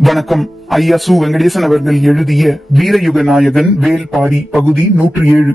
வணக்கம். ஐயா சு வெங்கடேசன் அவர்கள் எழுதிய வீரயுக நாயகன் வேல்பாரி பகுதி நூற்றி ஏழு.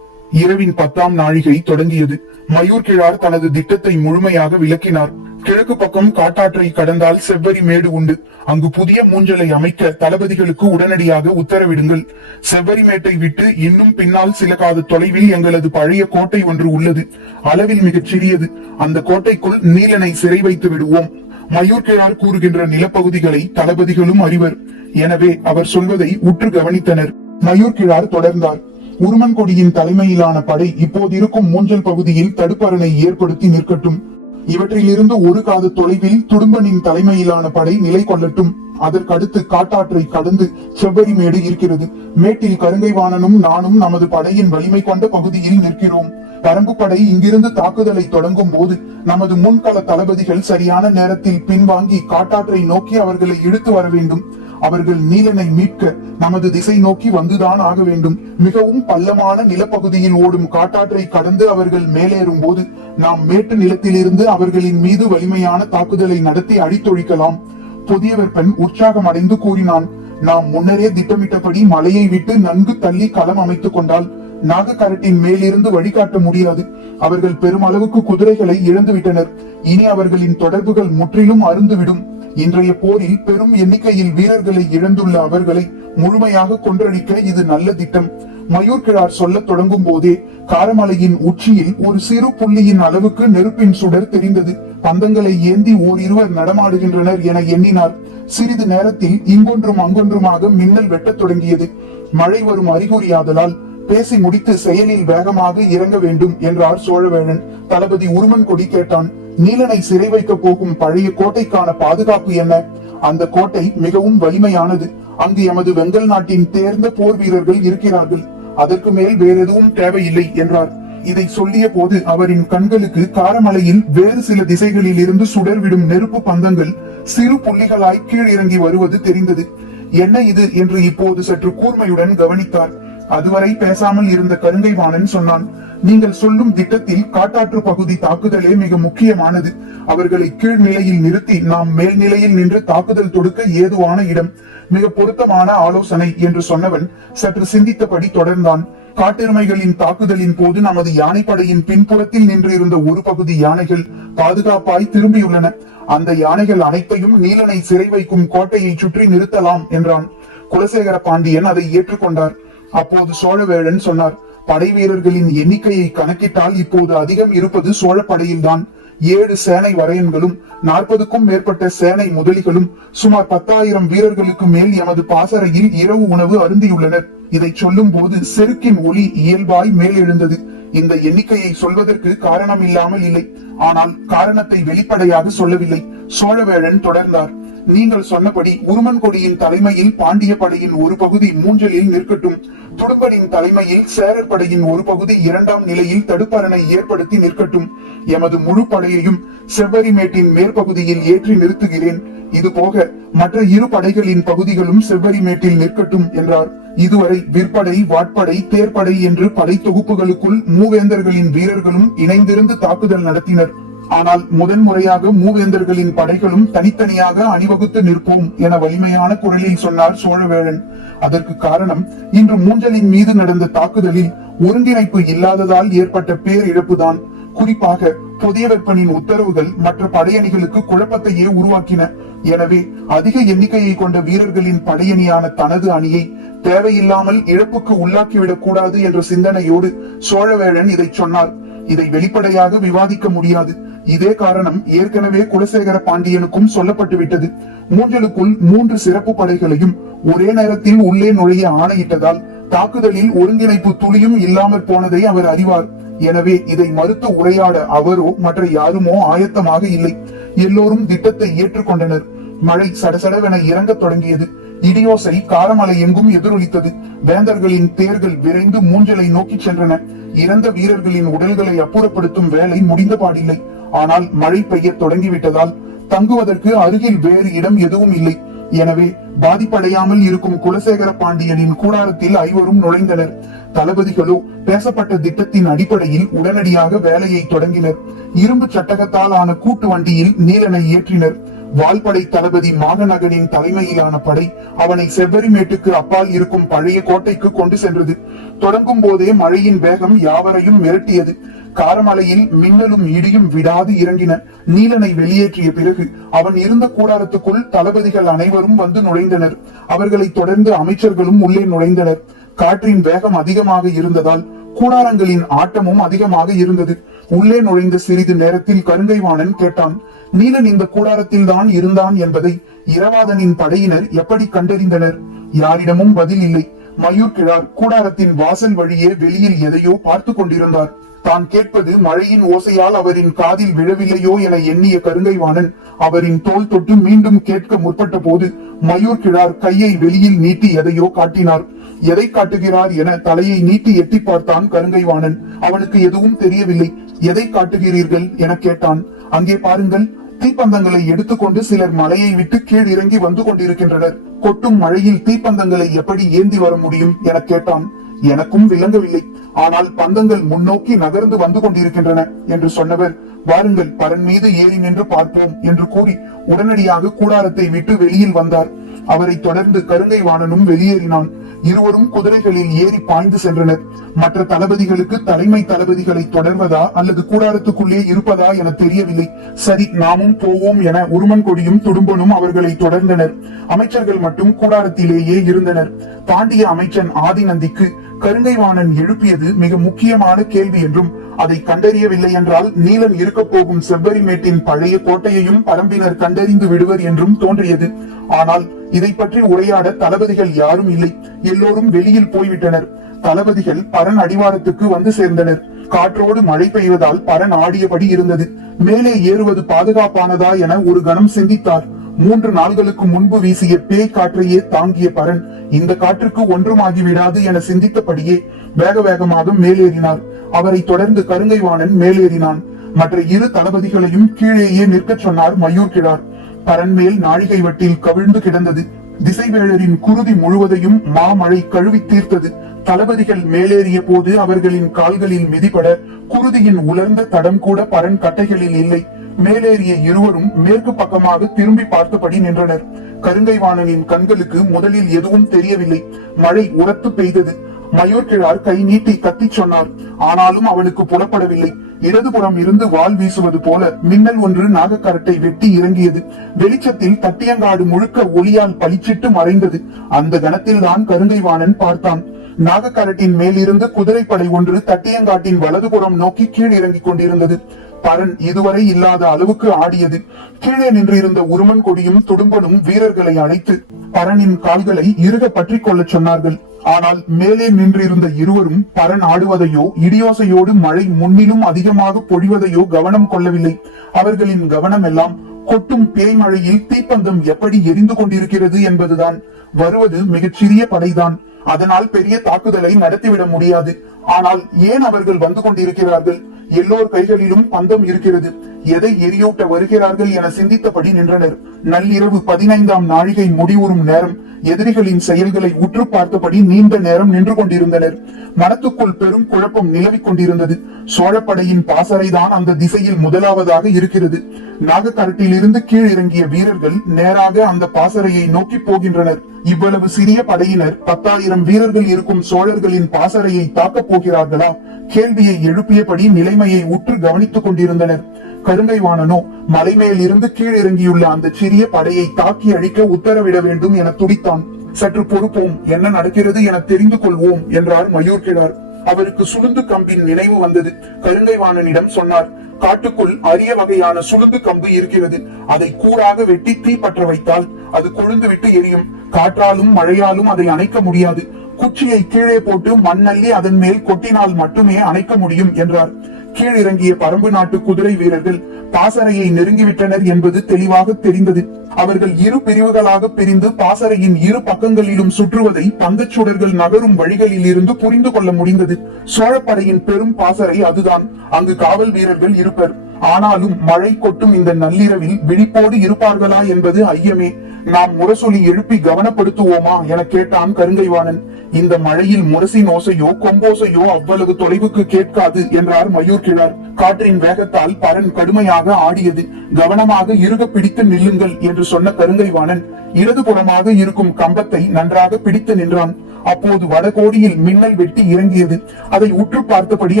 இரவின் பத்தாம் நாழிகை தொடங்கியது. மயூர் கிழார் தனது திட்டத்தை முழுமையாக விளக்கினார். கிழக்கு பக்கம் காட்டாற்றை கடந்தால் செவ்வரி மேடு உண்டு. அங்கு புதிய மூஞ்சலை அமைக்க தளபதிகளுக்கு உடனடியாக உத்தரவிடுங்கள். செவ்வரி மேட்டை விட்டு இன்னும் பின்னால் சில காத தொலைவில் எங்களது பழைய கோட்டை ஒன்று உள்ளது. அளவில் மிகச் சிறியது. அந்த கோட்டைக்குள் நீலனை சிறை வைத்து விடுவோம். மயூர்கிழார் கூறுகின்ற நிலப்பகுதிகளை தளபதிகளும் அறிவர். எனவே அவர் சொல்வதை உற்று கவனித்தனர். மயூர்கிழார் தொடர்ந்தார். உருமன்கொடியின் தலைமையிலான படை இப்போது இருக்கும் மூஞ்சல் பகுதியில் தடுப்பரணை ஏற்படுத்தி நிற்கட்டும். இவற்றிலிருந்து ஒரு காது தொலைவில் துடும்பனின் தலைமையிலான படை நிலை கொள்ளட்டும். அதற்கடுத்து காட்டாற்றை கடந்து செவ்வரி மேடு இருக்கிறது. மேட்டில் கருங்கைவாணனும் நானும் நமது படையின் வலிமை கொண்ட பகுதியில் நிற்கிறோம். பரம்பு படை இங்கிருந்து தாக்குதலை தொடங்கும் போது நமது முன்கள தளபதிகள் சரியான நேரத்தில் பின்வாங்கி காட்டாற்றை நோக்கி அவர்களை இழுத்து வர வேண்டும். அவர்கள் நீலனை மீட்க நமது திசை நோக்கி வந்துதான் ஆக வேண்டும். மிகவும் பள்ளமான நிலப்பகுதியில் ஓடும் காட்டாற்றை கடந்து அவர்கள் மேலேறும் போது நாம் மேட்டு நிலத்திலிருந்து அவர்களின் மீது வலிமையான தாக்குதலை நடத்தி அழித்தொழிக்கலாம் புதியவர் பெண் உற்சாகம் அடைந்து கூறினான் நாம் முன்னரே திட்டமிட்டபடி மலையை விட்டு நன்கு தள்ளி களம் அமைத்துக் கொண்டால் நாகக்கரட்டின் மேலிருந்து வழிகாட்ட முடியாது. அவர்கள் பெருமளவுக்கு குதிரைகளை இழந்து விட்டனர் இனி அவர்களின் தொடர்புகள் முற்றிலும் அருந்துவிடும் இன்றைய போரில் பெரும் எண்ணிக்கையில் வீரர்களை இழந்துள்ள அவர்களை முழுமையாக கொன்றழிக்க இது நல்ல திட்டம். மயூர்கிழார் சொல்ல தொடங்கும் போதே காரமலையின் உச்சியில் ஒரு சிறு புள்ளியின் அளவுக்கு நெருப்பின் சுடர் தெரிந்தது. பந்தங்களை ஏந்தி ஓரிருவர் நடமாடுகின்றனர் என எண்ணினார். சிறிது நேரத்தில் இங்கொன்றும் அங்கொன்றுமாக மின்னல் வெட்டத் தொடங்கியது. மழை வரும் அறிகுறியாதலால் பேசி முடித்து செயலில் வேகமாக இறங்க வேண்டும் என்றார் சோழவேழன். தளபதி உருமன் கொடி கேட்டான். நீலனை சிறை வைக்க போகும் பழைய கோட்டைக்கான பாதுகாப்பு என்ன? அந்த கோட்டை மிகவும் வலிமையானது. அங்கு எமது வெங்கல் நாட்டின் தேர்ந்த போர் வீரர்கள் இருக்கிறார்கள். அதற்கு மேல் வேறெதுவும் தேவையில்லை என்றார். இதை சொல்லிய போது அவரின் கண்களுக்கு காரமலையில் வேறு சில திசைகளில் இருந்து சுடர்விடும் நெருப்பு பந்தங்கள் சிறு புள்ளிகளாய் கீழிறங்கி வருவது தெரிந்தது. என்ன இது? என்று இப்போது சற்று கூர்மையுடன் கவனித்தார். அதுவரை பேசாமல் இருந்த கருங்கை வாணன் சொன்னான் நீங்கள் சொல்லும் திட்டத்தில் காட்டாற்று பகுதி தாக்குதலே மிக முக்கியமானது. அவர்களை கீழ்நிலையில் நிறுத்தி நாம் மேல்நிலையில் நின்று தாக்குதல் தொடுக்க ஏதுவான இடம். மிக பொருத்தமான ஆலோசனை என்று சொன்னவன் சற்று சிந்தித்தபடி தொடர்ந்தான். காட்டெருமைகளின் தாக்குதலின் போது நமது யானைப்படையின் பின்புறத்தில் நின்றிருந்த ஒரு பகுதி யானைகள் பாதுகாப்பாய் திரும்பியுள்ளன. அந்த யானைகள் அனைத்தையும் நீலனை சிறை வைக்கும் கோட்டையை சுற்றி நிறுத்தலாம் என்றான். குலசேகர பாண்டியன் அதை ஏற்றுக்கொண்டார். அப்போது சோழவேழன் சொன்னார் படை வீரர்களின் எண்ணிக்கையை கணக்கிட்டால் இப்போது அதிகம் இருப்பது சோழ படையில்தான் ஏழு சேனை வரையன்களும் நாற்பதுக்கும் மேற்பட்ட சேனை முதலிகளும் சுமார் பத்தாயிரம் வீரர்களுக்கு மேல் எமது பாசறையில் இரவு உணவு அருந்தியுள்ளனர். இதை சொல்லும் போது செருக்கின் ஒளி இயல்பாய் மேலெழுந்தது. இந்த எண்ணிக்கையை சொல்வதற்கு காரணம் இல்லாமல் இல்லை. ஆனால் காரணத்தை வெளிப்படையாக சொல்லவில்லை. சோழவேழன் தொடர்ந்தார். நீங்கள் சொன்னபடி உருமன் கொடியின் தலைமையில் பாண்டிய படையின் ஒரு பகுதி மூஞ்சலில் நிற்கட்டும். துடும்பனின் தலைமையில் சேரர் படையின் ஒரு பகுதி இரண்டாம் நிலையில் தடுப்பரணை ஏற்படுத்தி நிற்கட்டும். எமது முழு படையையும் செவ்வரிமேட்டின் மேற்பகுதியில் ஏற்றி நிறுத்துகிறேன். இது போக மற்ற இரு படைகளின் பகுதிகளும் செவ்வரிமேட்டில் நிற்கட்டும் என்றார். இதுவரை விற்படை வாட்படை தேர்ப்படை என்று படை தொகுப்புகளுக்குள் மூவேந்தர்களின் வீரர்களும் இணைந்திருந்து தாக்குதல் நடத்தினர். ஆனால் முதன்முறையாக மூவேந்தர்களின் படைகளும் தனித்தனியாக அணிவகுத்து நிற்போம் என வலிமையான குரலில் சொன்னார் சோழவேழன். அதற்கு காரணம் இன்று மூஞ்சலின் மீது நடந்த தாக்குதலில் ஒருங்கிணைப்பு இல்லாததால் ஏற்பட்ட பேரிழப்புதான். குறிப்பாக புதிய வெப்பனின் உத்தரவுகள் மற்ற படையணிகளுக்கு குழப்பத்தையே உருவாக்கின. எனவே அதிக எண்ணிக்கையை கொண்ட வீரர்களின் படையணியான தனது அணியை தேவையில்லாமல் இழப்புக்கு உள்ளாக்கிவிடக் கூடாது என்ற சிந்தனையோடு சோழவேழன் இதை சொன்னார். இதை வெளிப்படையாக விவாதிக்க முடியாது. இதே காரணம் ஏற்கனவே குலசேகர பாண்டியனுக்கும் சொல்லப்பட்டு விட்டது மூஞ்சலுக்குள் மூன்று சிறப்பு படைகளையும் ஒரே நேரத்தில் உள்ளே நுழைய ஆணையிட்டதால் தாக்குதலில் ஒருங்கிணைப்பு துளியும் இல்லாமற் போனதை அவர் அறிவார். எனவே இதை மறுத்து உரையாட அவரோ மற்ற யாருமோ ஆயத்தமாக இல்லை. எல்லோரும் திட்டத்தை ஏற்றுக்கொண்டனர். மழை சடசடவென இறங்கத் தொடங்கியது. இடியோசை காரமலை எங்கும் எதிரொலித்தது. வேந்தர்களின் தேர்கள் விரைந்து மூஞ்சலை நோக்கி சென்றன. இறந்த வீரர்களின் உடல்களை அப்புறப்படுத்தும் வேலை முடிந்த பாடில்லை. ஆனால் மழை பெய்ய தொடங்கிவிட்டதால் தங்குவதற்கு அருகில் வேறு இடம் எதுவும் இல்லை. எனவே பாதிப்படையாமல் இருக்கும் குலசேகர பாண்டியனின் கூடாரத்தில் ஐவரும் நுழைந்தனர். தளபதிகளோ பேசப்பட்ட திட்டத்தின் அடிப்படையில் உடனடியாக வேலையை தொடங்கினர். இரும்பு சட்டகத்தால் ஆன கூட்டு வண்டியில் நீலனை ஏற்றினர். வால்படை தளபதி மாகநகனின் தலைமையிலான படை அவனை செவ்வரிமேட்டுக்கு அப்பால் இருக்கும் பழைய கோட்டைக்கு கொண்டு சென்றது. தொடங்கும் போதே மழையின் வேகம் யாவரையும் மிரட்டியது. காரமலையில் மின்னலும் இடியும் விடாது இறங்கின நீலனை வெளியேற்றிய பிறகு அவன் இருந்த கூடாரத்துக்குள் தளபதிகள் அனைவரும் வந்து நுழைந்தனர். அவர்களைத் தொடர்ந்து அமைச்சர்களும் உள்ளே நுழைந்தனர். காற்றின் வேகம் அதிகமாக இருந்ததால் கூடாரங்களின் ஆட்டமும் அதிகமாக இருந்தது. உள்ளே நுழைந்த சிறிது நேரத்தில் கருங்கைவாணன் கேட்டான் நீலன் இந்த கூடாரத்தில் தான் இருந்தான் என்பதை இரவாதனின் படையினர் எப்படி கண்டறிந்தனர்? யாரிடமும் பதில் இல்லை. மயூர் கிழார் கூடாரத்தின் வாசல் வழியே வெளியில் எதையோ பார்த்து கொண்டிருந்தார். தான் கேட்பது மழையின் ஓசையால் அவரின் காதில் விழவில்லையோ என எண்ணிய கருங்கைவாணன் அவரின் தோல் தொட்டு மீண்டும் கேட்க முற்பட்ட போது மயூர் கிழார் கையை வெளியில் நீட்டி எதையோ காட்டினார். எதை காட்டுகிறார் என தலையை நீட்டி எட்டி பார்த்தான் கருங்கைவாணன். அவனுக்கு எதுவும் தெரியவில்லை. எதை காட்டுகிறீர்கள்? என கேட்டான். அங்கே பாருங்கள் தீப்பந்தங்களை எடுத்துக்கொண்டு சிலர் மலையை விட்டு கீழ் இறங்கி வந்து கொண்டிருக்கின்றனர். கொட்டும் மழையில் தீப்பந்தங்களை எப்படி ஏந்தி வர முடியும் என கேட்டான். எனக்கும் விளங்கவில்லை. ஆனால் பந்தங்கள் முன்னோக்கி நகர்ந்து வந்து கொண்டிருக்கின்றன என்று சொன்னவர் வாருங்கள் பரன் மீது ஏறி நின்று பார்ப்போம் என்று கூறி உடனடியாக கூடாரத்தை விட்டு வெளியில் வந்தார். அவரை தொடர்ந்து கருங்கை வாணனும் வெளியேறினான். இருவரும் குதிரைகளில் ஏறி பாய்ந்து சென்றனர். மற்ற தளபதிகளுக்கு தலைமை தளபதிகளை தொடர்வதா அல்லது கூடாரத்துக்குள்ளே இருப்பதா என தெரியவில்லை. சரி நாமும் போவோம் என உருமன் கொடியும் துடும்பனும் அவர்களை தொடர்ந்தனர். அமைச்சர்கள் மட்டும் கூடாரத்திலேயே இருந்தனர். பாண்டிய அமைச்சன் ஆதிநந்திக்கு கருங்கைவாணன் எழுப்பியது மிக முக்கியமான கேள்வி என்றும் அதை கண்டறியவில்லை என்றால் நீலன் இருக்க போகும் செவ்வரிமேட்டின் பழைய கோட்டையையும் பரம்பினர் கண்டறிந்து விடுவர் என்றும் தோன்றியது. ஆனால் இதை பற்றி உரையாட தளபதிகள் யாரும் இல்லை. எல்லோரும் வெளியில் போய்விட்டனர். தளபதிகள் பரன் அடிவாரத்துக்கு வந்து சேர்ந்தனர். காற்றோடு மழை பெய்வதால் பரன் ஆடியபடி இருந்தது. மேலே ஏறுவது பாதுகாப்பானதா என ஒரு கணம் சிந்தித்தார். மூன்று நாள்களுக்கு முன்பு வீசிய பேய் காற்றையே தாங்கிய பரன் இந்த காற்றுக்கு ஒன்றுமாகி விடாது என சிந்தித்தபடியே வேக வேகமாக மேலேறினார். அவரை தொடர்ந்து கருங்கைவாணன் மேலேறினான். மற்ற இரு தளபதிகளையும் கீழேயே நிற்கச் சொன்னார் மயூர் கிழார் பரன்மேல் நாழிகை வட்டில் கவிழ்ந்து கிடந்தது. திசைவேழரின் குருதி முழுவதையும் மாமழை கழுவி தீர்த்தது. தளபதிகள் மேலேறிய போது அவர்களின் கால்களில் மிதிபட குருதியின் உலர்ந்த தடம் கூட பரன் கட்டைகளில் இல்லை. மேலேறிய இருவரும் மேற்கு பக்கமாக திரும்பி பார்த்தபடி நின்றனர். கருங்கைவாணனின் கண்களுக்கு முதலில் எதுவும் தெரியவில்லை. மழை உரத்து பெய்தது. மயூர்கிழார் கை நீட்டி கத்திச் சொன்னார். ஆனாலும் அவனுக்கு புலப்படவில்லை. இடதுபுறம் இருந்து வாள் வீசுவது போல மின்னல் ஒன்று நாகக்கரட்டை வெட்டி இறங்கியது. வெளிச்சத்தில் தட்டியங்காடு முழுக்க ஒளியால் பளிச்சிட்டு மறைந்தது. அந்த கணத்தில் கருங்கை கருங்கைவாணன் பார்த்தான். நாகக்கரட்டின் மேலிருந்து குதிரைப்படை ஒன்று தட்டியங்காட்டின் வலதுபுறம் நோக்கி கீழ் இறங்கிக் கொண்டிருந்தது. பரன் இதுவரை இல்லாத அளவுக்கு ஆடியது. கீழே நின்றிருந்த உருமன் கொடியும் துடும்பனும் வீரர்களை அழைத்து பரனின் கால்களை இறுக பற்றிக் கொள்ளச் சொன்னார்கள். ஆனால் மேலே நின்றிருந்த இருவரும் பரன் ஆடுவதையோ இடியோசையோடு மழை முன்னிலும் அதிகமாக பொழிவதையோ கவனம் கொள்ளவில்லை. அவர்களின் கவனம் எல்லாம் கொட்டும் பேய் மழையில் தீப்பந்தம் எப்படி எரிந்து கொண்டிருக்கிறது என்பதுதான். வருவது மிகச்சிறிய படைதான். அதனால் பெரிய தாக்குதலை நடத்திவிட முடியாது. ஆனால் ஏன் அவர்கள் வந்து கொண்டிருக்கிறார்கள்? எல்லோர் கைகளிலும் பந்தம் இருக்கிறது. எதை எரியூட்ட வருகிறார்கள் என சிந்தித்தபடி நின்றனர். நள்ளிரவு பதினைந்தாம் நாழிகை முடிவுறும் நேரம் எதிரிகளின் செயல்களை உற்று பார்த்தபடி நீண்ட நேரம் நின்று கொண்டிருந்தனர். மனத்துக்குள் பெரும் குழப்பம் நிலவிக் கொண்டிருந்தது. சோழப்படையின் பாசறைதான் அந்த திசையில் முதலாவதாக இருக்கிறது. நாகக்கரட்டில் இருந்து கீழ் இறங்கிய வீரர்கள் நேராக அந்த பாசறையை நோக்கி போகின்றனர். இவ்வளவு சிறிய படையினர் பத்தாயிரம் வீரர்கள் இருக்கும் சோழர்களின் பாசறையை தாக்கப் போகிறார்களா? கேள்வியை எழுப்பியபடி நிலைமையை உற்று கவனித்துக் கொண்டிருந்தனர். கருங்கைவாணனோ மலைமேல் இருந்து கீழ் இறங்கியுள்ள அந்த சிறிய படையை தாக்கி அழிக்க உத்தரவிட வேண்டும் என துடித்தான். சற்று பொறுப்போம் என்ன நடக்கிறது என தெரிந்து கொள்வோம் என்றார் மயூர் கிழார் அவருக்கு சுளுந்து கம்பின் நினைவு வந்தது. கருங்கைவாணனிடம் சொன்னார் காட்டுக்குள் அரிய வகையான சுளுந்து கம்பு இருக்கிறது. அதை கூறாக வெட்டி தீ பற்ற வைத்தால் அது கொழுந்து விட்டு எரியும். காற்றாலும் மழையாலும் அதை அணைக்க முடியாது. குச்சியை கீழே போட்டு மண்ணள்ளி அதன் மேல் கொட்டினால் மட்டுமே அணைக்க முடியும் என்றார். கீழிறங்கிய பரம்பு நாட்டு குதிரை வீரர்கள் பாசறையை நெருங்கிவிட்டனர் என்பது தெளிவாக தெரிந்தது. அவர்கள் இரு பிரிவுகளாக பிரிந்து பாசறையின் இரு பக்கங்களிலும் சுற்றுவதை பந்தச்சூடர்கள் நகரும் வழிகளில் இருந்து புரிந்து கொள்ள முடிந்தது. சோழப்படையின் பெரும் பாசறை அதுதான். அங்கு காவல் வீரர்கள் இருப்பர். ஆனாலும் மழை கொட்டும் இந்த நள்ளிரவில் விழிப்போடு இருப்பார்களா என்பது ஐயமே. நாம் முரசொலி எழுப்பி கவனப்படுத்துவோமா? என கேட்டான் கருங்கைவாணன். இந்த மழையில் முரசின் ஓசையோ கொம்போசையோ அவ்வளவு தொலைவுக்கு கேட்காது என்றார் மயூர் கிழார். காற்றின் வேகத்தால் பரன் கடுமையாக ஆடியது. கவனமாக இறுக பிடித்து நில்லுங்கள் என்று சொன்ன கருங்கைவாணன். இடதுபுறமாக இருக்கும் கம்பத்தை நன்றாக பிடித்து நின்றான். அப்போது வடகோடியில் மின்னல் வெட்டி இறங்கியது. அதை உற்று பார்த்தபடி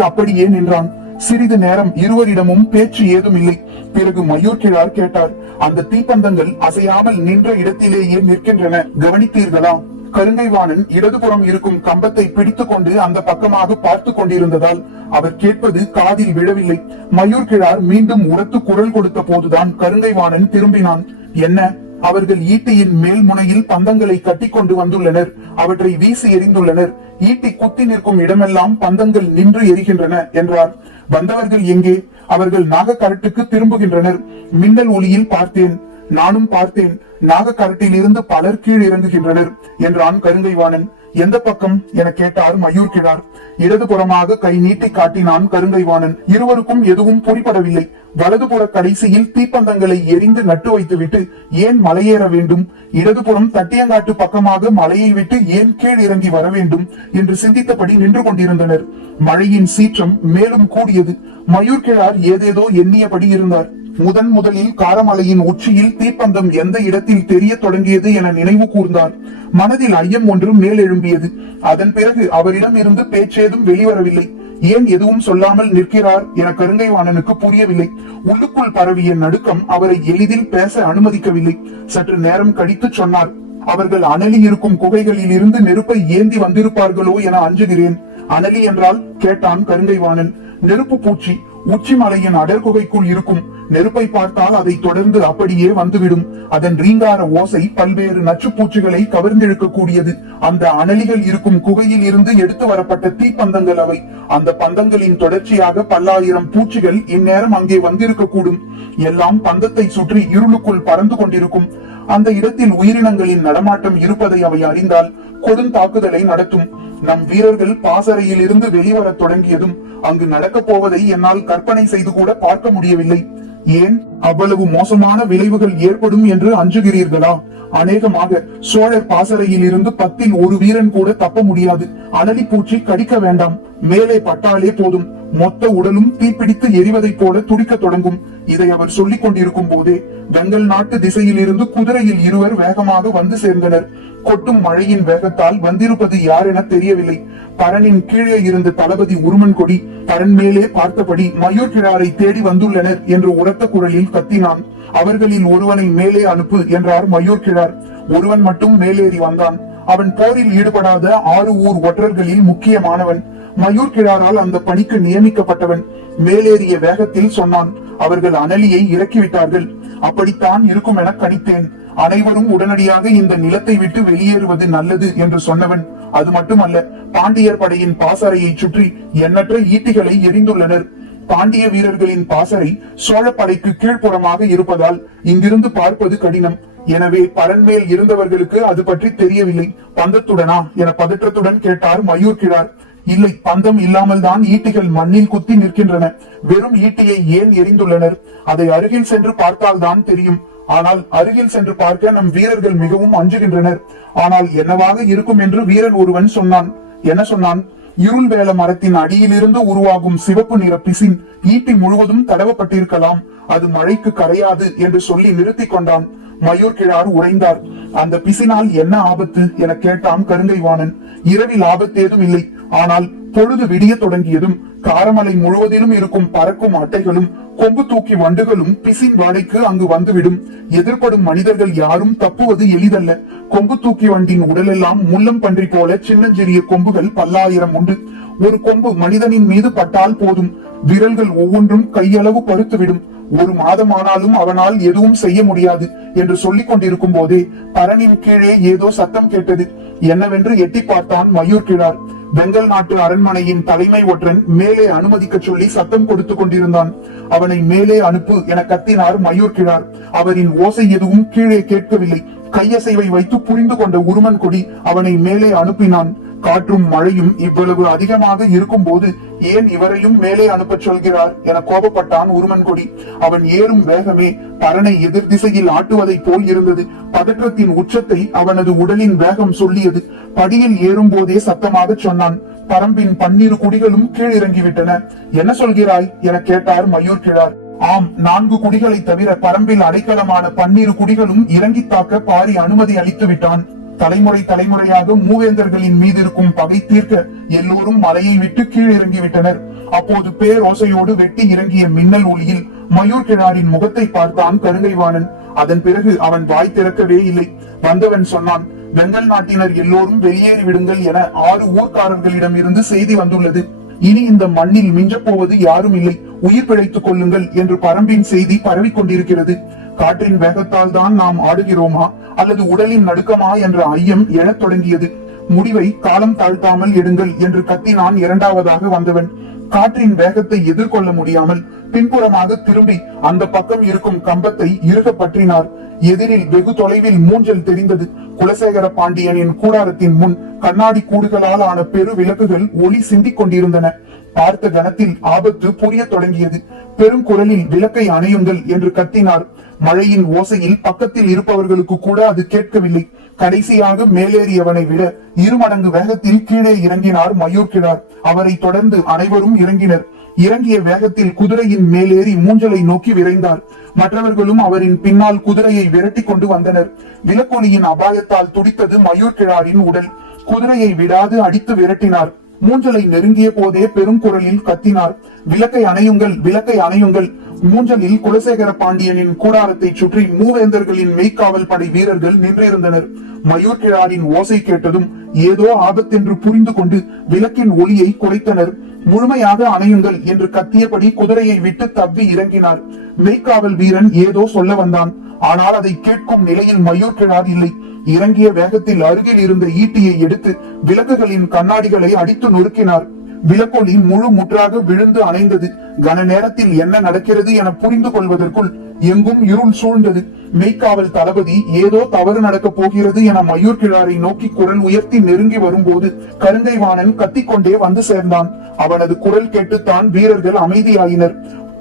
அப்படியே நின்றான். சிறிது நேரம் இருவரிடமும் பேச்சு ஏதும் இல்லை பிறகு மயூர் கிழார் கேட்டார் அந்த தீப்பந்தங்கள் அசையாமல் நின்ற இடத்திலேயே நிற்கின்றன. கவனித்தீர்களா? கருங்கைவாணன் இடதுபுறம் இருக்கும் கம்பத்தை பிடித்துக் கொண்டு அந்த பக்கமாக பார்த்து கொண்டிருந்ததால் அவர் கேட்பது காதில் விழவில்லை. மயூர் கிழார் மீண்டும் உரத்து குரல் கொடுத்த போதுதான் கருங்கைவாணன் திரும்பினான். என்ன? அவர்கள் ஈட்டியின் மேல் முனையில் பந்தங்களை கட்டி கொண்டு வந்துள்ளனர். அவற்றை வீசி எறிந்துள்ளனர். ஈட்டி குத்தி நிற்கும் இடமெல்லாம் பந்தங்கள் நின்று எரிகின்றன என்றார். வந்தவர்கள் எங்கே? அவர்கள் நாகக்கரட்டுக்கு திரும்புகின்றனர். மின்னல் ஒளியில் பார்த்தேன். நானும் பார்த்தேன். நாகக்கரட்டில் இருந்து பலர் கீழ் இறங்குகின்றனர் என்றான் கருங்கைவாணன். எந்த பக்கம்? என கேட்டார் மயூர் கிழார் இடதுபுறமாக கை நீட்டி காட்டினான் கருங்கைவாணன். இருவருக்கும் எதுவும் புரிபடவில்லை. வலதுபுற கடைசியில் தீப்பந்தங்களை எரிந்து நட்டு வைத்துவிட்டு ஏன் மலையேற வேண்டும்? இடதுபுறம் தட்டியங்காட்டு பக்கமாக மலையை விட்டு ஏன் கீழ் இறங்கி வர வேண்டும்? என்று சிந்தித்தபடி நின்று கொண்டிருந்தனர். மழையின் சீற்றம் மேலும் கூடியது. மயூர் கிழார் ஏதேதோ எண்ணியபடி இருந்தார். முதன் முதலில் காரமலையின் உச்சியில் தீப்பந்தம் எந்த இடத்தில் தெரிய தொடங்கியது என நினைவு கூர்ந்தார் மனதில் ஐயம் ஒன்றும் மேலெழும்பியது. அதன் பிறகு அவரிடம் இருந்து பேச்சேதும் வெளிவரவில்லை. ஏன் எதுவும் சொல்லாமல் நிற்கிறார் என கருங்கைவாணனுக்கு புரியவில்லை. உள்ளுக்குள் பரவிய நடுக்கம் அவரை எளிதில் பேச அனுமதிக்கவில்லை. சற்று நேரம் கழித்து சொன்னார் அவர்கள் அனலி இருக்கும் குகைகளில் இருந்து நெருப்பை ஏந்தி வந்திருப்பார்களோ என அஞ்சுகிறேன். அனலி என்றால் கேட்டான் கருங்கைவாணன் நெருப்பு பூச்சி உச்சி மலையின் அடர்குகைக்குள் இருக்கும். நெருப்பை பார்த்தால் அதை தொடர்ந்து அப்படியே வந்துவிடும். அதன் ரீங்கார ஓசை பல்வேறு நச்சுப்பூச்சிகளை கவர்ந்திழுக்கக்கூடியது. அந்த அனலிகள் இருக்கும் குகையில் இருந்து எடுத்து வரப்பட்ட தீப்பந்தங்கள் அவை. அந்த பந்தங்களின் தொடர்ச்சியாக பல்லாயிரம் பூச்சிகள் இந்நேரம் அங்கே வந்திருக்கக்கூடும். எல்லாம் பந்தத்தை சுற்றி இருளுக்குள் பறந்து கொண்டிருக்கும். அந்த இடத்தில் உயிரினங்களின் நடமாட்டம் இருப்பதை அவை அறிந்தால் கொடுந்தாக்குதலை நடத்தும். நம் வீரர்கள் பாசறையில் இருந்து வெளிவரத் தொடங்கியதும் அங்கு நடக்கப் போவதை என்னால் கற்பனை செய்து கூட பார்க்க முடியவில்லை. ஏன் அவ்வளவு மோசமான விளைவுகள் ஏற்படும் என்று அஞ்சுகிறீர்களா? அநேகமாக சோழர் பாசறையில் இருந்து பத்தில் ஒரு வீரன் கூட தப்ப முடியாது. அனலி பூச்சி கடிக்க வேண்டாம். மேலே பட்டாலே போதும். மொத்த உடலும் தீப்பிடித்து எரிவதைப் போல துடிக்க தொடங்கும். இதை அவர் சொல்லிக் கொண்டிருக்கும் போதே வெங்கல் நாட்டு திசையில் இருந்து குதிரையில் இருவர் வேகமாக வந்து சேர்ந்தனர். கொட்டும் மழையின் வேகத்தால் வந்திருப்பது யார் என தெரியவில்லை. பரனின் கீழே இருந்த தளபதி உருமன் கொடி பரன் மேலே பார்த்தபடி மயூர் கிழாரை தேடி வந்துள்ளனர் என்று உரத்த குரலில் கத்தினான். அவர்களில் ஒருவனை மேலே அனுப்பு என்றார் மயூர் கிழார். ஒருவன் மட்டும் மேலேறி வந்தான். அவன் போரில் ஈடுபடாத ஆறு ஊர் ஒற்றர்களில் முக்கியமானவன். மயூர் கிழாரால் அந்த பணிக்கு நியமிக்கப்பட்டவன் மேலேறிய வேகத்தில் சொன்னான் அவர்கள் அனலியை இறக்கிவிட்டார்கள். அப்படித்தான் இருக்கும் என கணித்தேன். அனைவரும் உடனடியாக இந்த நிலத்தை விட்டு வெளியேறுவது நல்லது என்று சொன்னவன். அது மட்டுமல்ல பாண்டியர் படையின் பாசறையை சுற்றி எண்ணற்ற ஈட்டிகளை எரிந்துள்ளனர். பாண்டிய வீரர்களின் பாசறை சோழ படைக்கு கீழ்ப்புறமாக இருப்பதால் இங்கிருந்து பார்ப்பது கடினம். எனவே பரன்மேல் இருந்தவர்களுக்கு அது பற்றி தெரியவில்லை. பந்தத்துடனா? என பதற்றத்துடன் கேட்டார் மயூர் கிழார். இல்லை பந்தம் இல்லாமல் தான் ஈட்டிகள் மண்ணில் குத்தி நிற்கின்றன. வெறும் ஈட்டியை ஏன் எரிந்துள்ளனர்? அதை அருகில் சென்று பார்த்தால் தான் தெரியும். ஆனால் அருகில் சென்று பார்க்க நம் வீரர்கள் மிகவும் அஞ்சுகின்றனர். ஆனால் என்னவாக இருக்கும் என்று வீரன் ஒருவன் சொன்னான். என்ன சொன்னான்? இருள் வேல மரத்தின் அடியிலிருந்து உருவாகும் சிவப்பு நிற பிசின் ஈட்டி முழுவதும் தடவப்பட்டிருக்கலாம். அது மழைக்கு கரையாது என்று சொல்லி நிறுத்திக் கொண்டான். மயூர் கிழார் உறைந்தார். அந்த பிசினால் என்ன ஆபத்து? என கேட்டான் கருங்கைவாணன். இரவில் ஆபத்தேதும் இல்லை. ஆனால் பொழுது விடிய தொடங்கியதும் காரமலை முழுவதிலும் இருக்கும் பறக்கும் அட்டைகளும் கொம்பு தூக்கி வண்டுகளும் பிசின் வாடைக்கு அங்கு வந்துவிடும். எதிர்படும் மனிதர்கள் யாரும் தப்புவது எளிதல்ல. கொம்பு தூக்கி வண்டின் உடலெல்லாம் முள்ளம் பன்றி போல சின்னஞ்சிறிய கொம்புகள் பல்லாயிரம் உண்டு. ஒரு கொம்பு மனிதனின் மீது பட்டால் போதும். விரல்கள் ஒவ்வொன்றும் கையளவு பருத்துவிடும். ஒரு மாதமானாலும் அவனால் எதுவும் செய்ய முடியாது என்று சொல்லிக் கொண்டிருக்கும் போதே பரனின் கீழே ஏதோ சத்தம் கேட்டது. என்னவென்று எட்டி பார்த்தான் மயூர் கிழார் வெங்கல் நாட்டு அரண்மனையின் தலைமை ஒற்றன் மேலே அனுமதிக்க சொல்லி சத்தம் கொடுத்து கொண்டிருந்தான். அவனை மேலே அனுப்பு என கத்தினார் மயூர் கிழார். அவரின் ஓசை எதுவும் கீழே கேட்கவில்லை. கையசைவை வைத்து புரிந்து கொண்ட உருமன் கொடி அவனை மேலே அனுப்பினான். காற்றும் மழையும் இவ்வளவு அதிகமாக இருக்கும் போது ஏன் இவரையும் மேலே அனுப்பச் சொல்கிறார் என கோபப்பட்டான் உருமன்கொடி அவன் ஏறும் வேகமே பரனை எதிர் திசையில் ஆட்டுவதைப் போல் இருந்தது. பதற்றத்தின் உச்சத்தை அவனது உடலின் வேகம் சொல்லியது. படியில் ஏறும் போதே சத்தமாக சொன்னான். பரம்பின் பன்னிரு குடிகளும் கீழிறங்கிவிட்டன. என்ன சொல்கிறாய்? என கேட்டார் மயூர் கிழார். ஆம் நான்கு குடிகளை தவிர பரம்பில் அடைக்கலமான பன்னிரு குடிகளும் இறங்கி தாக்க பாரி அனுமதி அளித்து விட்டான் தலைமுறை தலைமுறையாக மூவேந்தர்களின் மீது இருக்கும் பகை தீர்க்க எல்லோரும் மலையை விட்டு கீழ் இறங்கிவிட்டனர். அப்போது பேரோசையோடு வெட்டி இறங்கிய மின்னல் ஒளியில் மயூர் கிழாரின் முகத்தை பார்த்தான் கருங்கைவாணன் அதன் பிறகு அவன் வாய் திறக்கவே இல்லை. வந்தவன் சொன்னான் வெங்கல் நாட்டினர் எல்லோரும் வெளியேறி விடுங்கள் என ஆறு ஊர்க்காரர்களிடம் இருந்து செய்தி வந்துள்ளது. இனி இந்த மண்ணில் மிஞ்சப் போவது யாரும் இல்லை. உயிர் பிழைத்துக் கொள்ளுங்கள் என்று பரம்பின் செய்தி பரவிக் கொண்டிருக்கிறது. காற்றின் வேகத்தால் தான் நாம் ஆடுகிறோமா? அல்லது உடலின் நடுக்கமா என்ற ஐயம் எழத் தொடங்கியது. முடிவை காலம் தாழ்த்தாமல் எடுங்கள் என்று கத்தினான் இரண்டாவதாக வந்தவன். காற்றின் வேகத்தை எதிர்கொள்ள முடியாமல் பின்புறமாக திரும்பி அந்த பக்கம் இருக்கும் கம்பத்தை இருக பற்றினார். எதிரில் வெகு தொலைவில் மூஞ்சல் தெரிந்தது. குலசேகர பாண்டியனின் கூடாரத்தின் முன் கண்ணாடி கூடுகளால் ஆன பெரு விளக்குகள் ஒளி சிந்திக் கொண்டிருந்தன. பார்த்த கணத்தில் ஆபத்து புரிய தொடங்கியது. பெரும் குரலில் விளக்கை அணையுங்கள் என்று கத்தினார். மழையின் ஓசையில் பக்கத்தில் இருப்பவர்களுக்கு கூட அது கேட்கவில்லை. கடைசியாக மேலேறியவனை விட இருமடங்கு வேகத்தில் கீழே இறங்கினார் மயூர் கிழார் அவரை தொடர்ந்து அனைவரும் இறங்கினர். இறங்கிய வேகத்தில் குதிரையின் மேலேறி மூஞ்சலை நோக்கி விரைந்தார். மற்றவர்களும் அவரின் பின்னால் குதிரையை விரட்டி கொண்டு வந்தனர். விலக்கொலியின் அபாயத்தால் துடித்தது மயூர் கிழாரின் உடல். குதிரையை விடாது அடித்து விரட்டினார். மூஞ்சலை நெருங்கிய போதே பெரும் குரலில் கத்தினார். விளக்கை அணையுங்கள் விளக்கை அணையுங்கள். மூஞ்சலில் குலசேகர பாண்டியனின் கூடாரத்தை சுற்றி மூவேந்தர்களின் மெய்க்காவல் படை வீரர்கள் நின்றிருந்தனர். மயூர் கிழாரின் ஓசை கேட்டதும் ஏதோ ஆபத்தென்று புரிந்து கொண்டு விளக்கின் ஒளியை குறைத்தனர். முழுமையாக அணையுங்கள் என்று கத்தியபடி குதிரையை விட்டு தப்பி இறங்கினார். மெய்க்காவல் வீரன் ஏதோ சொல்ல வந்தான். ஆனால் அதை கேட்கும் நிலையில் மயூர் கிழார் இல்லை. இறங்கிய வேகத்தில் அருகில் இருந்த ஈட்டியை எடுத்து விளக்குகளின் கண்ணாடிகளை அடித்து நொறுக்கினார். விளக்கொலி முழு முற்றாக விழுந்து அணைந்தது. கன நேரத்தில் என்ன நடக்கிறது என புரிந்து கொள்வதற்குள் எங்கும் இருள் சூழ்ந்தது. மெய்க்காவல் தளபதி ஏதோ தவறு நடக்கப் போகிறது என மயூர் கிழாரை நோக்கி குரல் உயர்த்தி நெருங்கி வரும்போது கருங்கைவாணன் கத்திக்கொண்டே வந்து சேர்ந்தான். அவனது குரல் கேட்டுத்தான் வீரர்கள் அமைதியாயினர்.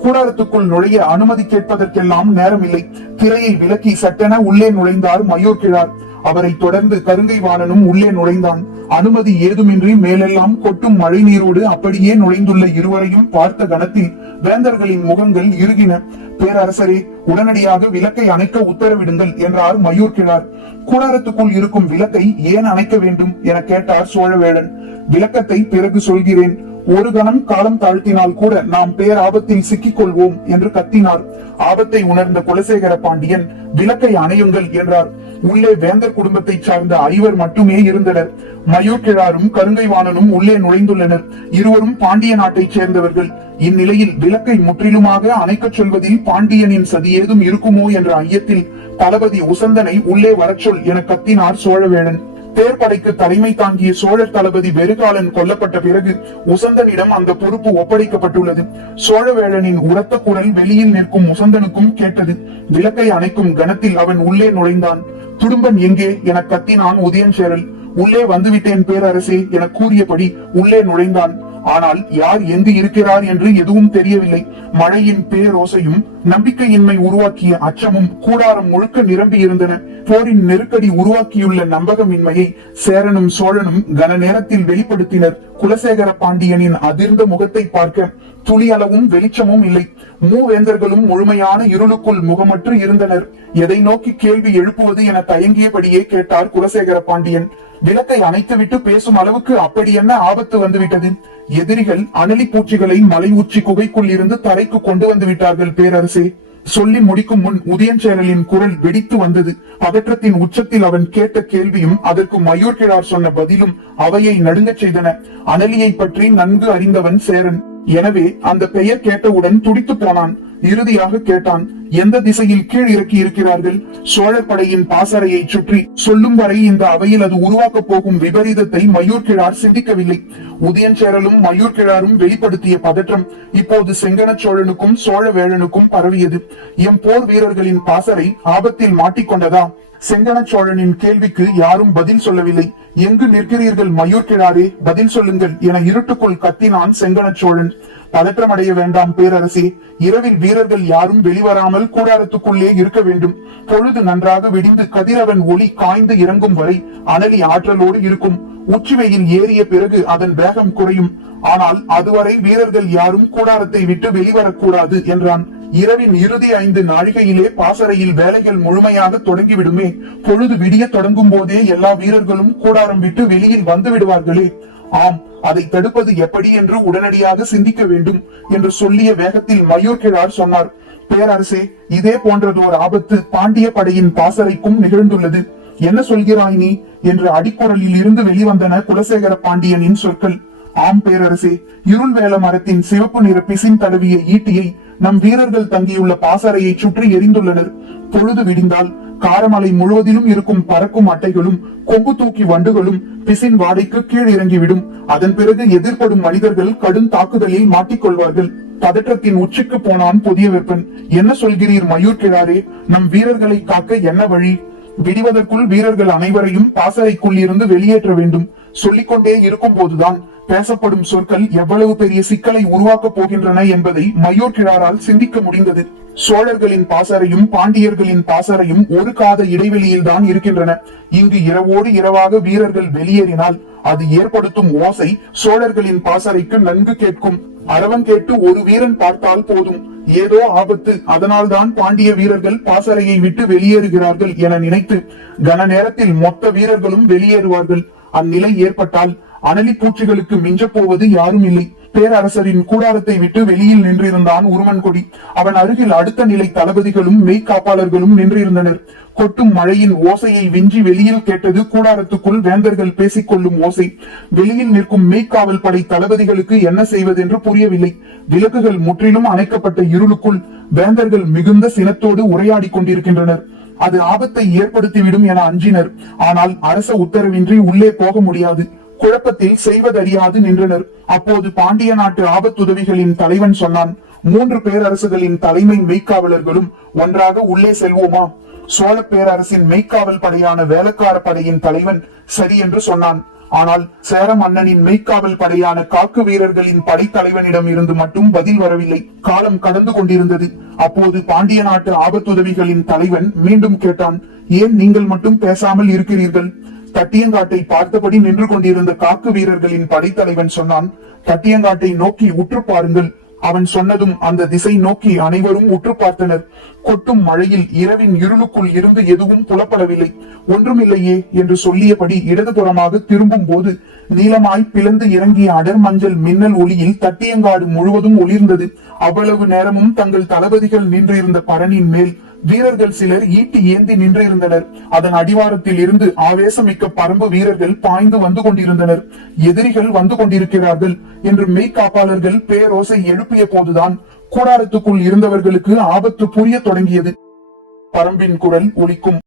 கூடாரத்துக்குள் நுழைய அனுமதி கேட்பதற்கெல்லாம் நேரமில்லை. திரையை விலக்கி சட்டென உள்ளே நுழைந்தார் மயூர் கிழார். அவரை தொடர்ந்து கருங்கை வாணனும் உள்ளே நுழைந்தான். அனுமதி ஏதுமின்றி மேலெல்லாம் கொட்டும் மழை நீரோடு அப்படியே நுழைந்துள்ள இருவரையும் பார்த்த கணத்தில் வேந்தர்களின் முகங்கள் இறுகின. பேரரசரே உடனடியாக விளக்கை அணைக்க உத்தரவிடுங்கள் என்றார் மயூர் கிழார் கூடாரத்துக்குள் இருக்கும் விளக்கை ஏன் அணைக்க வேண்டும் என கேட்டார் சோழவேளன். விளக்கத்தை பிறகு சொல்கிறேன். ஒரு கணம் காலம் தாழ்த்தினால் கூட நாம் பேராபத்தில் சிக்கிக் கொள்வோம் என்று கத்தினார். ஆபத்தை உணர்ந்த குலசேகர பாண்டியன் விளக்கை அணையுங்கள் என்றார். உள்ளே வேந்தர் குடும்பத்தை சார்ந்த ஐவர் மட்டுமே இருந்தனர். மயூர் கிழாரும் கருங்கைவாணனும் உள்ளே நுழைந்துள்ளனர். இருவரும் பாண்டிய நாட்டைச் சேர்ந்தவர்கள். இந்நிலையில் விளக்கை முற்றிலுமாக அணைக்கச் சொல்வதில் பாண்டியனின் சதி ஏதும் இருக்குமோ என்ற ஐயத்தில் தளபதி உசந்தனை உள்ளே வரச்சொல் என கத்தினார் சோழவேளன். தேர்படைக்கு தலைமை தாங்கிய சோழர் தளபதி வெறுகாலன் கொல்லப்பட்ட பிறகு உசந்தனிடம் அந்த பொறுப்பு ஒப்படைக்கப்பட்டுள்ளது. சோழவேளனின் உரத்த குரல் வெளியில் நிற்கும் உசந்தனுக்கும் கேட்டது. விளக்கை அணைக்கும் கணத்தில் அவன் உள்ளே நுழைந்தான். குடும்பம் எங்கே? என கத்தினான் உதயன் சேரல். உள்ளே வந்துவிட்டேன் பேரரசே என கூறியபடி உள்ளே நுழைந்தான். ஆனால் யார் எங்கு இருக்கிறார் என்று எதுவும் தெரியவில்லை. மழையின் பேரோசையும் நம்பிக்கையின்மை உருவாக்கிய அச்சமும் கூடாரம் முழுக்க நிரம்பி இருந்தன போரின் நெருக்கடி உருவாக்கியுள்ள நம்பகமின்மையை சேரனும் சோழனும் கன நேரத்தில் வெளிப்படுத்தினர். குலசேகர பாண்டியனின் அதிர்ந்த முகத்தை பார்க்க துளி அளவும் வெளிச்சமும் இல்லை. மூவேந்தர்களும் முழுமையான இருளுக்குள் முகமற்று இருந்தனர். எதை நோக்கி கேள்வி எழுப்புவது என தயங்கியபடியே கேட்டார் குலசேகர பாண்டியன். விளக்கை அணைத்துவிட்டு பேசும் அளவுக்கு அப்படி என்ன ஆபத்து வந்துவிட்டது? எதிரிகள் அனலி பூச்சிகளை மலை உச்சி குகைக்குள் இருந்து தரைக்கு கொண்டு வந்து விட்டார்கள் பேரரசே. சொல்லி முடிக்கும் முன் உதயஞ்சேரலின் குரல் வெடித்து வந்தது. பதற்றத்தின் உச்சத்தில் அவன் கேட்ட கேள்வியும் அதற்கு மயூர் கிழார் சொன்ன பதிலும் அவையை நடுங்கச் செய்தன. அனலியை பற்றி நன்கு அறிந்தவன் சேரன். எனவே அந்த பெயர் கேட்டவுடன் துடித்து போனான். இறுதியாக கேட்டான் எந்த திசையில் கீழ் இறக்கி இருக்கிறார்கள்? சோழர் படையின் பாசறையை சுற்றி சொல்லும் வரை இந்த அவையில் அது உருவாக்கப் போகும் விபரீதத்தை மயூர் கிழார் சிந்திக்கவில்லை. உதயஞ்சேரலும் மயூர் கிழாரும் வெளிப்படுத்திய பதற்றம் இப்போது செங்கன சோழனுக்கும் சோழ வேழனுக்கும் பரவியது. எம் போர் வீரர்களின் பாசறை ஆபத்தில் மாட்டிக்கொண்டதா? செங்கன சோழனின் கேள்விக்கு யாரும் பதில் சொல்லவில்லை. எங்கு நிற்கிறீர்கள் மயூர் கிழாரே பதில் சொல்லுங்கள் என இருட்டுக்குள் கத்தினான் செங்கன சோழன். பதற்றமடைய வேண்டாம் பேரரசே. இரவில் வீரர்கள் யாரும் வெளிவராமல் கூடாரத்துக்குள்ளே இருக்க வேண்டும். பொழுது நன்றாக விடிந்து கதிரவன் ஒளி காய்ந்து இறங்கும் வரை அனலி ஆற்றலோடு இருக்கும். உச்சிவெயில் ஏறிய பிறகு அதன் வேகம் குறையும். ஆனால் அதுவரை வீரர்கள் யாரும் கூடாரத்தை விட்டு வெளிவரக்கூடாது என்றான். இரவின் இறுதி ஐந்து நாழிகையிலே பாசறையில் வேலைகள் முழுமையாக தொடங்கிவிடுமே. பொழுது விடிய தொடங்கும் போதே எல்லா வீரர்களும் கூடாரம் விட்டு வெளியில் வந்து விடுவார்களே. ஆம் அதை தடுப்பது எப்படி என்று உடனடியாக சிந்திக்க வேண்டும் என்று சொல்லிய வேகத்தில் மயூர் கிழார் சொன்னார். பேரரசே இதே போன்றதோர் ஆபத்து பாண்டிய படையின் பாசறைக்கும் நிகழ்ந்துள்ளது. என்ன சொல்கிறாய் நீ? என்று அடிக்குரலில் இருந்து வெளிவந்தன குலசேகர பாண்டியனின் சொற்கள். ஆம் பேரரசே இருள் வேல மரத்தின் சிவப்பு நிற பிசின் தடவிய ஈட்டியை நம் வீரர்கள் தங்கியுள்ள பாசறையை சுற்றி எரிந்துள்ளனர். பொழுது விடிந்தால் காரமலை முழுவதிலும் இருக்கும் பறக்கும் அட்டைகளும் கொம்பு தூக்கி வண்டுகளும் பிசின் வாடைக்கு கீழ் இறங்கிவிடும். அதன் பிறகு எதிர்ப்படும் மனிதர்கள் கடும் தாக்குதலில் மாட்டிக்கொள்வார்கள். பதற்றத்தின் உச்சிக்கு போனான் புதிய வெப்பன். என்ன சொல்கிறீர் மயூர் கிழாரே? நம் வீரர்களை காக்க என்ன வழி? விடுவதற்குள் வீரர்கள் அனைவரையும் பாசறைக்குள் இருந்து வெளியேற்ற வேண்டும். சொல்லிக்கொண்டே இருக்கும் போதுதான் பேசப்படும் சொற்கள் எவ்வளவு பெரிய சிக்கலை உருவாக்கப் போகின்றன என்பதை மயூர் கிழாரால் சிந்திக்க முடிந்தது. சோழர்களின் பாசறையும் பாண்டியர்களின் பாசறையும் ஒரு காத இடைவெளியில் தான் இருக்கின்றன. இங்கு இரவோடு இரவாக வீரர்கள் வெளியேறினால் அது ஏற்படுத்தும் ஓசை சோழர்களின் பாசறைக்கு நன்கு கேட்கும். அரவம் கேட்டு ஒரு வீரன் பார்த்தால் போதும். ஏதோ ஆபத்து அதனால்தான் பாண்டிய வீரர்கள் பாசறையை விட்டு வெளியேறுகிறார்கள் என நினைத்து கன நேரத்தில் மொத்த வீரர்களும் வெளியேறுவார்கள். அந்நிலை ஏற்பட்டால் அனலி பூச்சிகளுக்கு மிஞ்சப் போவது யாரும் இல்லை. பேரரசரின் கூடாரத்தை விட்டு வெளியில் நின்றிருந்தான் உருமன் கொடி. அவன் அருகில் அடுத்த நிலை தளபதிகளும் மெய்காப்பாளர்களும் நின்றிருந்தனர். கொட்டும் மழையின் ஓசையை விஞ்சி வெளியில் கேட்டது கூடாரத்துக்குள் வேந்தர்கள் பேசிக்கொள்ளும் ஓசை. வெளியில் நிற்கும் மெய்க்காவல் படை தளபதிகளுக்கு என்ன செய்வதென்று புரியவில்லை. விளக்குகள் முற்றிலும் அணைக்கப்பட்ட இருளுக்குள் வேந்தர்கள் மிகுந்த சினத்தோடு உரையாடிக் கொண்டிருக்கின்றனர். அது ஆபத்தை ஏற்படுத்திவிடும் என அஞ்சினர். ஆனால் அரச உத்தரவின்றி உள்ளே போக முடியாது. குழப்பத்தில் செய்வதறியாது நின்றனர். அப்போது பாண்டிய நாட்டு ஆபத்துதவிகளின் தலைவன் சொன்னான் மூன்று பேரரசுகளின் தலைமை மெய்க்காவலர்களும் ஒன்றாக உள்ளே செல்வோமா? சோழ பேரரசின் மெய்க்காவல் படையான வேலைக்கார படையின் தலைவன் சரி என்று சொன்னான். ஆனால் சேர மன்னனின் மெய்க்காவல் படையான காக்கு வீரர்களின் படைத்தலைவனிடம் இருந்து மட்டும் பதில் வரவில்லை. காலம் கடந்து கொண்டிருந்தது. அப்போது பாண்டிய நாட்டு ஆபத்துதவிகளின் தலைவன் மீண்டும் கேட்டான் ஏன் நீங்கள் மட்டும் பேசாமல் இருக்கிறீர்கள்? தட்டியங்காட்டை பார்த்தபடி நின்று கொண்டிருந்த காக்கு வீரர்களின் படைத்தலைவன் சொன்னான் தட்டியங்காட்டை நோக்கி உற்று பாருங்கள். அவன் சொன்னதும் அந்த திசை நோக்கி அனைவரும் உற்று பார்த்தனர். கொட்டும் மழையில் இரவின் இருளுக்குள் இருந்து எதுவும் புலப்படவில்லை. ஒன்றுமில்லையே என்று சொல்லியபடி இடதுபுறமாக திரும்பும் போது நீளமாய் பிளந்து இறங்கிய அடர் மஞ்சள் மின்னல் ஒளியில் தட்டியங்காடு முழுவதும் ஒளிர்ந்தது. அவ்வளவு நேரமும் தங்கள் தளபதிகள் நின்றிருந்த பரணின் மேல் வீரர்கள் சிலர் ஈட்டி ஏந்தி நின்றிருந்தனர். அதன் அடிவாரத்தில் இருந்து ஆவேசமிக்க பரம்பு வீரர்கள் பாய்ந்து வந்து கொண்டிருந்தனர். எதிரிகள் வந்து கொண்டிருக்கிறார்கள். என்று மெய்க்காப்பாளர்கள் பேரோசை எழுப்பிய போதுதான் கூடாரத்துக்குள் இருந்தவர்களுக்கு ஆபத்து புரிய தொடங்கியது. பரம்பின் குரல் ஒலிக்கும்.